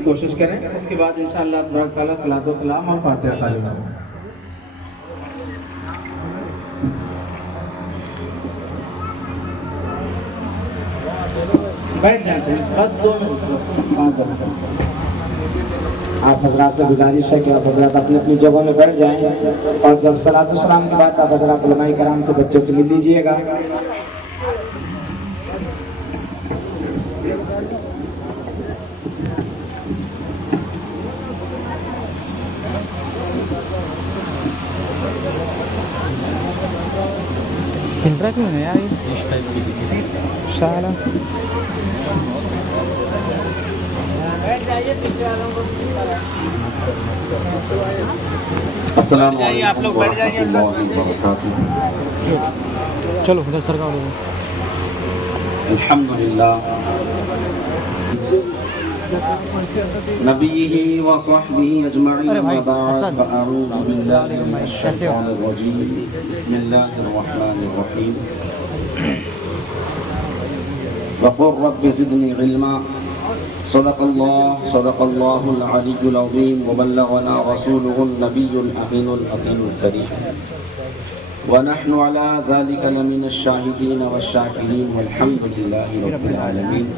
کی کوشش کریں، اس کے بعد انشاءاللہ تبارک تعالیٰ صلاۃ و سلام اور فاتحہ تعلیم ہوگا۔ بیٹھ جائیں بس 2 منٹ۔ آپ حضرات سے گزارش ہے کہ آپ حضرات اپنی اپنی جگہوں میں بیٹھ جائیں، اور جب صلاۃ السلام کے بعد آپ حضرات علماء کرام سے بچوں سے مل لیجیے گا۔ السلام علیکم ورحمۃ اللہ وبرکاتہ۔ چلو ادھر سرکار الحمدللہ نبیہ وصحبہ اجمعین وبعد، فاعوذ باللہ من الشیطان الرجیم، بسم اللہ الرحمن الرحیم، وقل رب زدنی علما، صدق اللہ العلی العظیم، وبلغنا رسولہ النبی الامین الامین الکریم، ونحن على ذلك لمن الشاهدين والشاكرين والحمد لله رب العالمين۔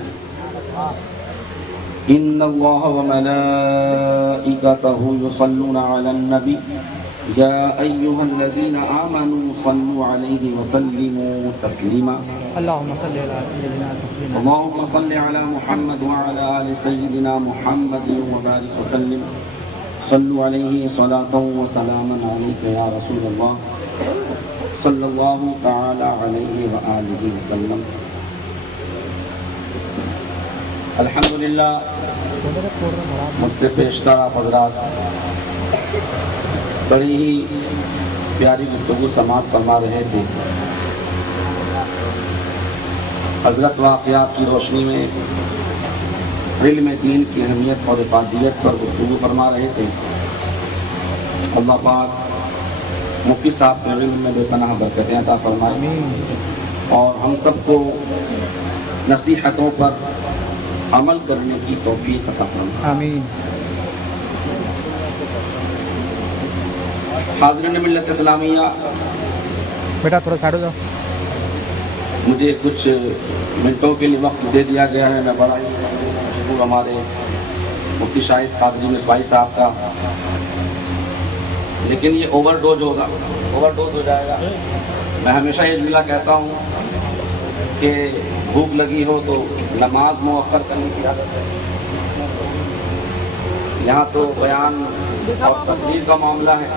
ان الله وملائكته يصلون على النبي يا ايها الذين امنوا صلوا عليه وسلموا تسليما۔ اللهم صل على سيدنا محمد اللهم صل على محمد وعلى ال سيدنا محمد وبارك وسلم، صلوا عليه صلاة وسلاما عليك يا رسول الله صلی اللہ تعالی علیہ وآلہ وسلم۔ الحمدللہ مجھ سے پیشتر آپ حضرات بڑی ہی پیاری گفتگو سماعت فرما رہے تھے۔ حضرت واقعات کی روشنی میں علم دین کی اہمیت اور افادیت پر گفتگو فرما رہے تھے۔ اللہ پاک مفتی صاحب کے علم میں بے پناہ برکتیں عطا فرمائے، اور ہم سب کو نصیحتوں پر عمل کرنے کی توفیق عطا فرمائے، آمین۔ حاضرین ملت اسلامیہ، بیٹا تھوڑا سائڈ ہو جاؤ۔ مجھے کچھ منٹوں کے لیے وقت دے دیا گیا ہے، میں بڑا ہی مشکور ہمارے مفتی شاہد قادری مصباحی صاحب کا، لیکن یہ اوور ڈوز ہو جائے گا۔ میں ہمیشہ یہ جملہ کہتا ہوں کہ بھوک لگی ہو تو نماز مؤخر کرنے کی عادت ہے۔ یہاں تو بیان اور تقریر کا معاملہ ہے،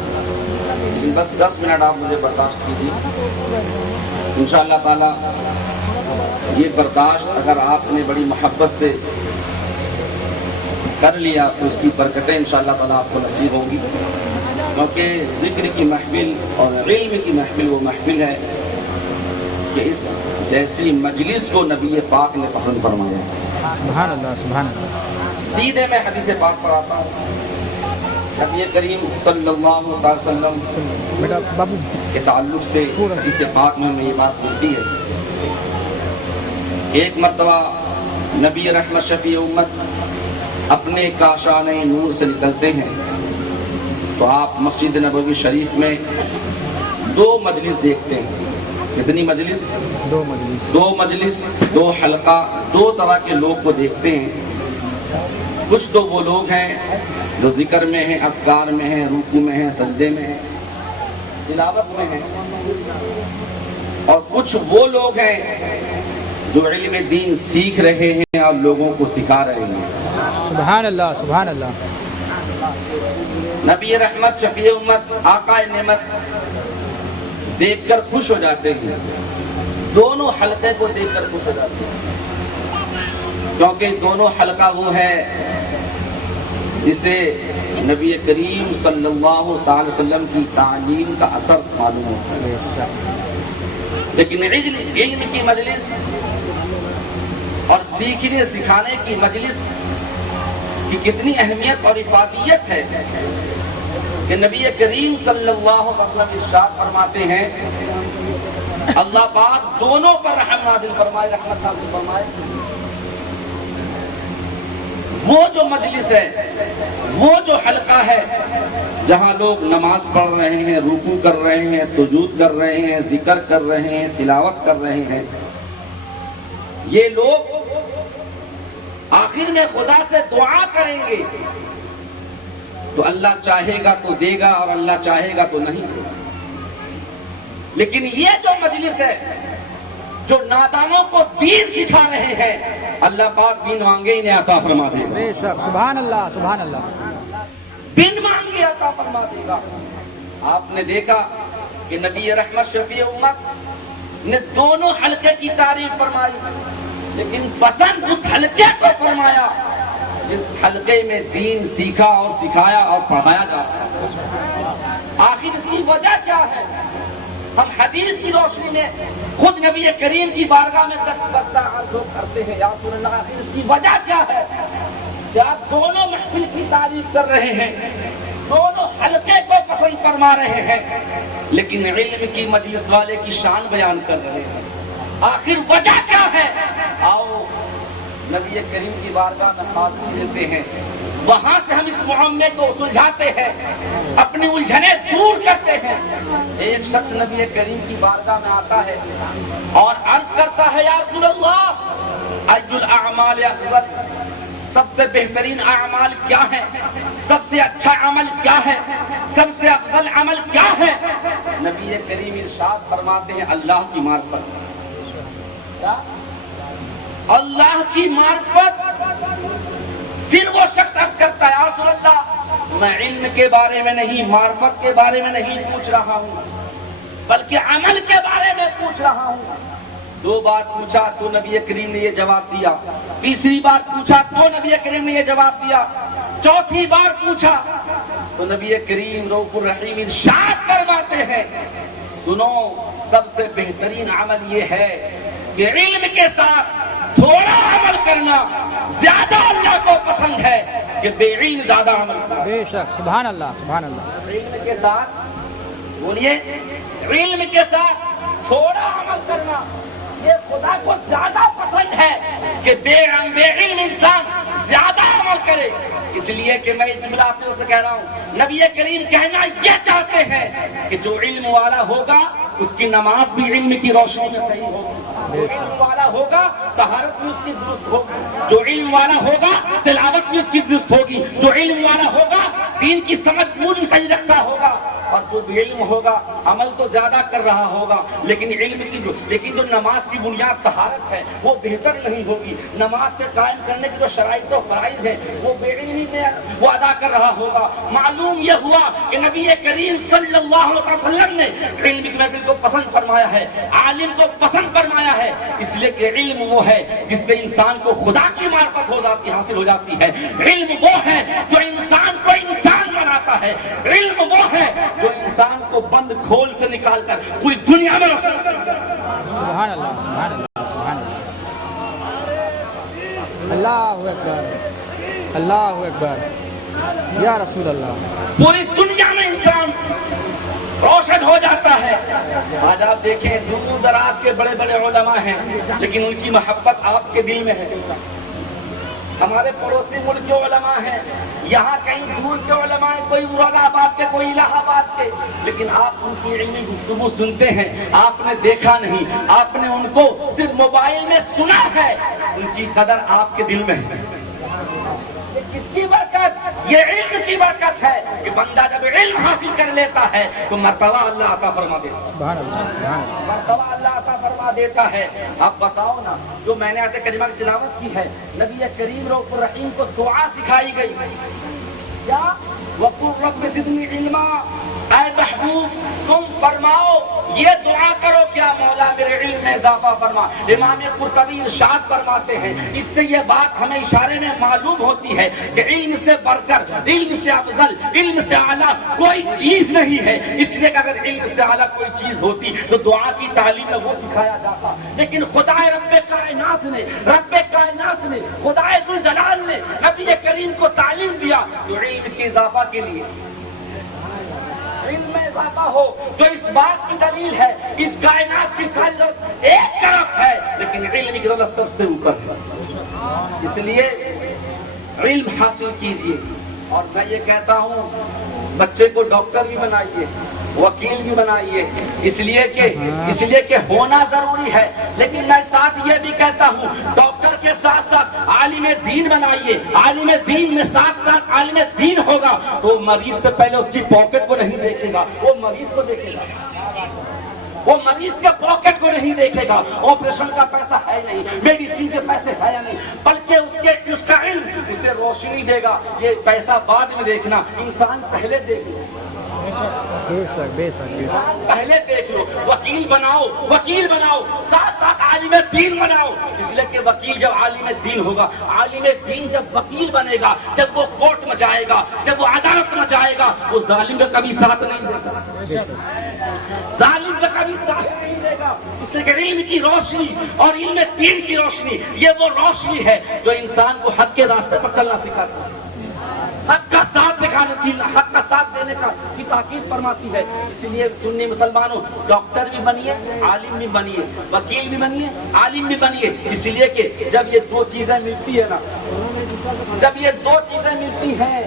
لیکن بس 10 منٹ آپ مجھے برداشت کیجیے۔ انشاءاللہ تعالی یہ برداشت اگر آپ نے بڑی محبت سے کر لیا تو اس کی برکتیں انشاءاللہ تعالی آپ کو نصیب ہوں گی، کیونکہ ذکر کی محفل اور علم کی محفل وہ محفل ہے کہ اس جیسی مجلس کو نبی پاک نے پسند فرمایا ہے۔ سبحان اللہ سبحان اللہ۔ سیدھے میں حدیث پاک پر آتا ہوں۔ نبی کریم صلی اللہ علیہ وسلم بیٹا بابو کے تعلق سے حدیث پاک میں یہ بات ہوتی ہے۔ ایک مرتبہ نبی رحمت شفیع امت اپنے کاشان نور سے نکلتے ہیں تو آپ مسجد نبوی شریف میں 2 مجلس دیکھتے ہیں۔ کتنی مجلس؟ 2 مجلس، 2 مجلس، 2 حلقہ، 2 طرح کے لوگ کو دیکھتے ہیں۔ کچھ تو وہ لوگ ہیں جو ذکر میں ہیں، اذکار میں ہیں، رکوع میں ہیں، سجدے میں ہیں، تلاوت میں ہیں، اور کچھ وہ لوگ ہیں جو علم دین سیکھ رہے ہیں اور لوگوں کو سکھا رہے ہیں۔ سبحان اللہ سبحان اللہ۔ نبی رحمت شفیع امت آقا نعمت دیکھ کر خوش ہو جاتے ہیں، دونوں حلقے کو دیکھ کر خوش ہو جاتے ہیں، کیونکہ دونوں حلقہ وہ ہے جسے نبی کریم صلی اللہ تعالی وسلم کی تعلیم کا اثر معلوم ہوتا ہے۔ لیکن علم کی مجلس اور سیکھنے سکھانے کی مجلس کی کتنی اہمیت اور افادیت ہے کہ نبی کریم صلی اللہ علیہ وسلم ارشاد فرماتے ہیں، اللہ پاک دونوں پر رحم نازل فرمائے، رحمت نازل فرمائے۔ وہ جو مجلس ہے، وہ جو حلقہ ہے جہاں لوگ نماز پڑھ رہے ہیں، رکوع کر رہے ہیں، سجود کر رہے ہیں، ذکر کر رہے ہیں، تلاوت کر رہے ہیں، یہ لوگ آخر میں خدا سے دعا کریں گے تو اللہ چاہے گا تو دے گا اور اللہ چاہے گا تو نہیں دے گا۔ لیکن یہ جو مجلس ہے جو نادانوں کو دین سکھا رہے ہیں، اللہ پاک دین مانگے انہیں عطا فرما دے گا، بے شک، سبحان اللہ سبحان اللہ۔ دین مانگے عطا فرما دے گا۔ آپ نے دیکھا کہ نبی رحمت شفیع امت نے دونوں حلقے کی تعریف فرمائی، لیکن پسند اس حلقے کو فرمایا جس حلقے میں دین سیکھا اور سکھایا اور پڑھایا جاتا ہے۔ آخر اس کی وجہ کیا ہے؟ ہم حدیث کی روشنی میں خود نبی کریم کی بارگاہ میں دستبردہ عرض کرتے ہیں، یا رسول اللہ، آخر اس کی وجہ کیا ہے کہ آپ دونوں محفل کی تعریف کر رہے ہیں، دونوں حلقے کو پسند فرما رہے ہیں، لیکن علم کی مجلس والے کی شان بیان کر رہے ہیں۔ آخر وجہ کیا ہے؟ آؤ نبی کریم کی بارگاہ میں حاضری دیتے ہیں، وہاں سے ہم اس معاملے کو سلجھاتے ہیں، اپنی الجھنیں دور کرتے ہیں۔ ایک شخص نبی کریم کی بارگاہ میں آتا ہے اور عرض کرتا ہے، یا رسول اللہ، ای الاعمال افضل، سب سے بہترین اعمال کیا ہے؟ سب سے اچھا عمل کیا ہے؟ سب سے افضل عمل کیا ہے؟ نبی کریم ارشاد فرماتے ہیں، اللہ کی معرفت۔ کیا؟ اللہ کی معرفت۔ پھر وہ شخص عرض کرتا ہے، یا رسول اللہ، میں علم کے بارے میں نہیں، معرفت کے بارے میں نہیں پوچھ رہا ہوں، بلکہ عمل کے بارے میں پوچھ رہا ہوں۔ دو بار پوچھا تو نبی کریم نے یہ جواب دیا، تیسری بار پوچھا تو نبی کریم نے یہ جواب دیا، چوتھی بار پوچھا تو نبی کریم رؤوف الرحیم ارشاد فرماتے ہیں، سنو، سب سے بہترین عمل یہ ہے کہ علم کے ساتھ تھوڑا عمل کرنا زیادہ اللہ کو پسند ہے کہ بے علم زیادہ عمل کرنا۔ بے شک، سبحان اللہ سبحان اللہ۔ علم کے ساتھ، بولیے، علم کے ساتھ تھوڑا عمل کرنا یہ خدا کو زیادہ پسند ہے کہ بے علم انسان زیادہ عمل کرے۔ اس لیے کہ میں اس ملافظ سے کہہ رہا ہوں، نبی کریم کہنا یہ چاہتے ہیں کہ جو علم والا ہوگا اس کی نماز بھی علم کی روشنی میں صحیح ہوگی، جو علم والا ہوگا طہارت بھی اس کی درست ہوگی، جو علم والا ہوگا تلاوت بھی اس کی درست ہوگی، جو علم والا ہوگا دین کی سمجھ پوری صحیح رکھتا ہوگا، اور جو بھی علم ہوگا عمل تو زیادہ کر رہا ہوگا لیکن جو نماز کی بنیاد طہارت ہے وہ بہتر نہیں ہوگی، نماز سے قائم کرنے کی جو شرائط و فرائض ہیں وہ بے علمی میں وہ ادا کر رہا ہوگا۔ معلوم یہ ہوا کہ نبی کریم صلی اللہ علیہ وسلم نے علم کی محفل کو پسند فرمایا ہے، عالم کو پسند فرمایا ہے، اس لیے کہ علم وہ ہے جس سے انسان کو خدا کی معرفت حاصل ہو جاتی ہے، علم وہ ہے جو انسان کو انسان بناتا ہے، علم وہ ہے جو انسان کو بند کھول سے نکال کر پوری دنیا میں روشن کرتا ہے۔ سبحان اللہ سبحان اللہ سبحان اللہ۔ اللہ اکبر اللہ اکبر، یا رسول اللہ۔ پوری دنیا میں انسان روشن ہو جاتا ہے۔ آج آپ دیکھیں دور دراز کے بڑے بڑے علماء ہیں لیکن ان کی محبت آپ کے دل میں ہے۔ ہمارے پڑوسی ملک کے علماء ہیں، یہاں کہیں دور کے علماء ہیں، کوئی مراد آباد کے، کوئی الہ آباد کے، لیکن آپ ان کی علمی گفتگو سنتے ہیں، آپ نے دیکھا نہیں، آپ نے ان کو صرف موبائل میں سنا ہے، ان کی قدر آپ کے دل میں ہے۔ یہ کس کی برکت؟ یہ علم کی برکت ہے کہ بندہ جب علم حاصل کر لیتا ہے تو مرتبہ اللہ عطا فرما دیتا ہے، سبحان اللہ سبحان اللہ۔ مرتبہ اللہ عطا فرما دیتا ہے۔ اب بتاؤ نا، جو میں نے آیت کریمہ کی تلاوت کی ہے، نبی کریم رؤوف الرحیم کو دعا سکھائی گئی، کیا؟ وَقُلْ رَبِّ زِدْنِی عِلْمًا، اے محبوب تم فرماؤ یہ دعا کرو، کیا مولا میرے علم میں اضافہ فرما۔ امام قرطبی ارشاد فرماتے ہیں، اس سے یہ بات ہمیں اشارے میں معلوم ہوتی ہے کہ علم سے بڑھ کر، علم سے افضل، علم سے اعلیٰ کوئی چیز نہیں ہے، اس لیے کہ اگر علم سے اعلیٰ کوئی چیز ہوتی تو دعا کی تعلیم میں وہ سکھایا جاتا، لیکن خدا رب کائنات نے خدا ذوالجلال نے نبی کریم کو تعلیم دیا تو علم کے اضافہ کے لیے، علم میں اضافہ ہو جو اس بات کی دلیل ہے اس کائنات کی ساری ضرورت ایک طرف ہے لیکن علم کی ضرورت سب سے اوپر ہے۔ اس لیے علم حاصل کیجیے. اور میں یہ کہتا ہوں بچے کو ڈاکٹر بھی بنائیے, وکیل بھی بنائیے, اس لیے کہ ہونا ضروری ہے. لیکن میں ساتھ یہ بھی کہتا ہوں ڈاکٹر کے ساتھ ساتھ عالم دین بنائیے. عالم دین میں ساتھ ساتھ عالم دین ہوگا تو مریض سے پہلے اس کی پاکٹ کو نہیں دیکھے گا, وہ مریض کو دیکھے گا. وہ مریض کے پاکٹ کو نہیں دیکھے گا, آپریشن کا پیسہ ہے نہیں, میڈیسن کے پیسے ہے یا نہیں, بلکہ اس کا علم اسے روشنی دے گا. یہ پیسہ بعد میں دیکھنا, انسان پہلے دیکھ لو, پہلے دیکھ لو. وکیل بناؤ ساتھ ساتھ عالم دین بناؤ. اس لیے کہ وکیل جب عالم دین ہوگا, عالم دین جب وکیل بنے گا, جب وہ کورٹ میں جائے گا, جب وہ عدالت میں جائے گا, وہ ظالم کا کبھی ساتھ نہیں دے گا, ظالم کا کبھی ساتھ نہیں دے گا. اس لیے کہ علم کی روشنی اور علم دین کی روشنی, یہ وہ روشنی ہے جو انسان کو حق کے راستے پر چلنا سکھاتا ہے, حق کا ساتھ دکھانے, حق کا ساتھ دینے کی تاکید فرماتی ہے. اسی لیے سنی مسلمانوں, ڈاکٹر بھی بنیے, عالم بھی بنیے, وکیل بھی بنیے, عالم بھی بنیے. اسی لیے کہ جب یہ دو چیزیں ملتی ہے نا, جب یہ دو چیزیں ملتی ہیں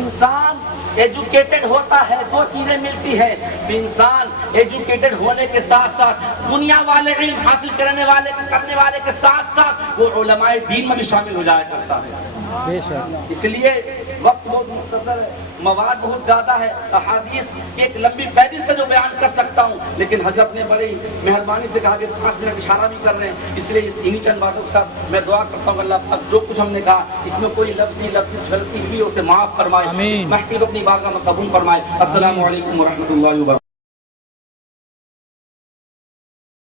انسان ایجوکیٹڈ ہوتا ہے. دو چیزیں ملتی ہے, انسان ایجوکیٹڈ ہونے کے ساتھ ساتھ دنیا والے علم حاصل کرنے والے کے ساتھ ساتھ وہ علماء دین میں بھی شامل ہو جایا کرتا ہے. اس لیے وقت بہت مختصر ہے, مواد بہت زیادہ ہے, احادیث کی ایک لمبی فہرست سے جو بیان کر سکتا ہوں, لیکن حضرت نے بڑی مہربانی سے کہا کہ 5 منٹ اشارہ بھی کر رہے ہیں. اس لیے انہی چند باتوں کے ساتھ میں دعا کرتا ہوں اللہ اب جو کچھ ہم نے کہا اس میں کوئی لفظی غلطی ہوئی اسے معاف فرمائے, محفوظ اپنی بارگاہ میں قبول فرمائے. السلام علیکم ورحمۃ اللہ وبرکاتہ.